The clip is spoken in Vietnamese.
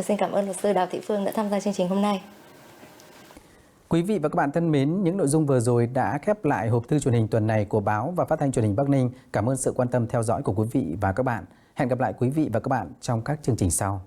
Và xin cảm ơn luật sư Đào Thị Phương đã tham gia chương trình hôm nay. Quý vị và các bạn thân mến, những nội dung vừa rồi đã khép lại hộp thư truyền hình tuần này của báo và phát thanh truyền hình Bắc Ninh. Cảm ơn sự quan tâm theo dõi của quý vị và các bạn. Hẹn gặp lại quý vị và các bạn trong các chương trình sau.